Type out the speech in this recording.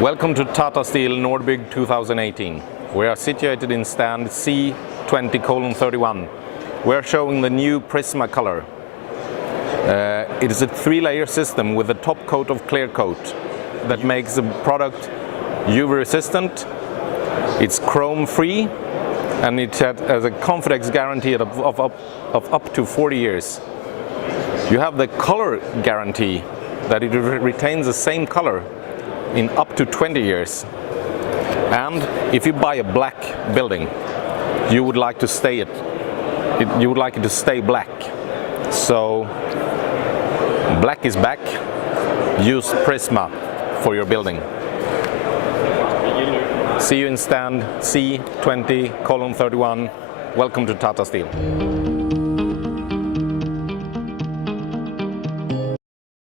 Welcome to Tata Steel Nordbygg 2018. We are situated in stand C20:31. We are showing the new Prisma color. It is a three-layer system with a top coat of clear coat that makes the product UV resistant. It's chrome free and it has a confidence guarantee of up to 40 years. You have the color guarantee that it retains the same color in up to 20 years. And if you buy a black building, you would like to you would like it to stay black. So black is back. Use Prisma for your building. See you in stand C20:31. Welcome to Tata Steel.